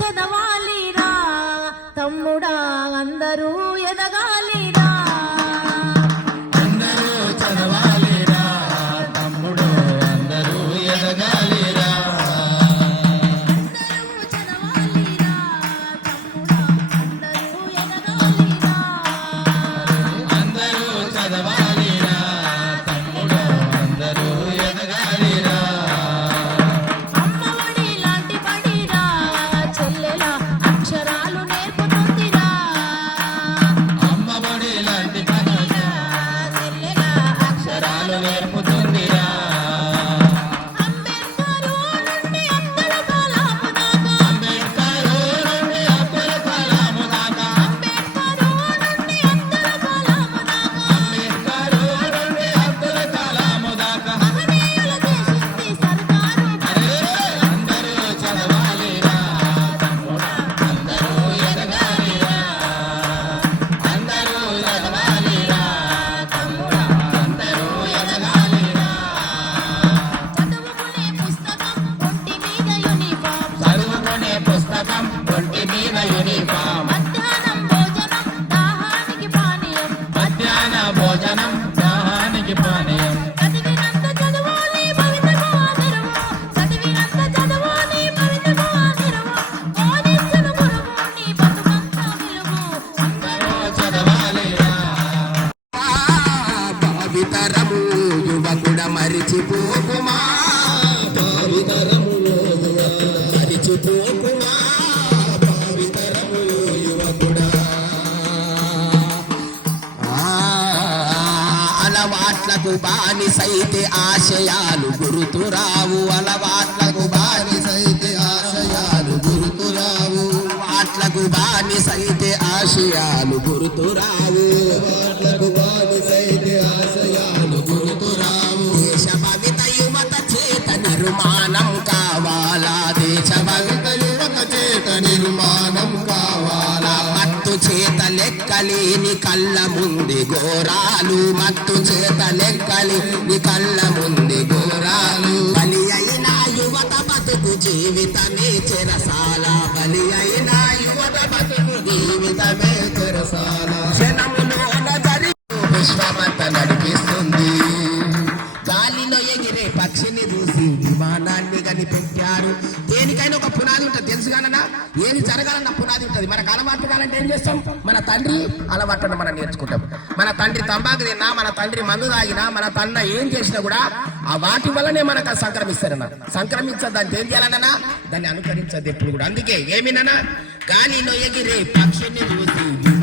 చదవాలిరా తమ్ముడా అందరూ పుస్తకం ఒంటి మీద యూనిఫామ్ మధ్యాహ్నం భోజనం దాహానికి పానీయం. మధ్యాహ్న భోజనం దాహానికి పానీయం. చదివినంత చదువుని భవితకు ఆదరవు చదివినంత చదువుని భవితకు ఆదరవు బోధించను గురువు నీ బతుకంత విలువు. అందరూ చదవాలిరా. భావితరము యువకుడ మరిచిపోకుమా. భావితరము మరిచిపోకుమా. అలవాట్లకు బానిసైతే ఆశయాలు గురుతురావు. అలవాట్లకు బానిసైతే ఆశయాలు గురుతురావు. అలవాట్లకు బానిసైతే ఆశయాలు గురుతురావు. లెక్కలేని కళ్ళ ముందు ఘోరాలు మత్తు చేత లెక్కలి. లెక్కలేని కళ్ళ ముందు ఘోరాలు. బలి అయిన యువత బతుకు జీవితమే చెరసాల. బలి అయిన యువత బతుకు జీవితమే చెప్పారు దేనికైనా ఒక పునాది ఉంటుంది తెలుసు కానన్నా ఏది జరగాలన్న పునాది ఉంటుంది. మనకు అలవాటు కావాలంటే ఏం చేస్తాం? మన తండ్రి అలవాటును మనం నేర్చుకుంటాం. మన తండ్రి తంబాకు తిన్నా మన తండ్రి మందు తాగినా మన తన్న ఏం చేసినా కూడా ఆ వాటి వల్లనే మనకు అది సంక్రమిస్తారన్న. సంక్రమించద్దంటే ఏం చేయాలన్నా దాన్ని అనుకరించదు ఎప్పుడు కూడా. అందుకే ఏమినన్నా? గాలిలో ఎగిరే పక్షిని చూసి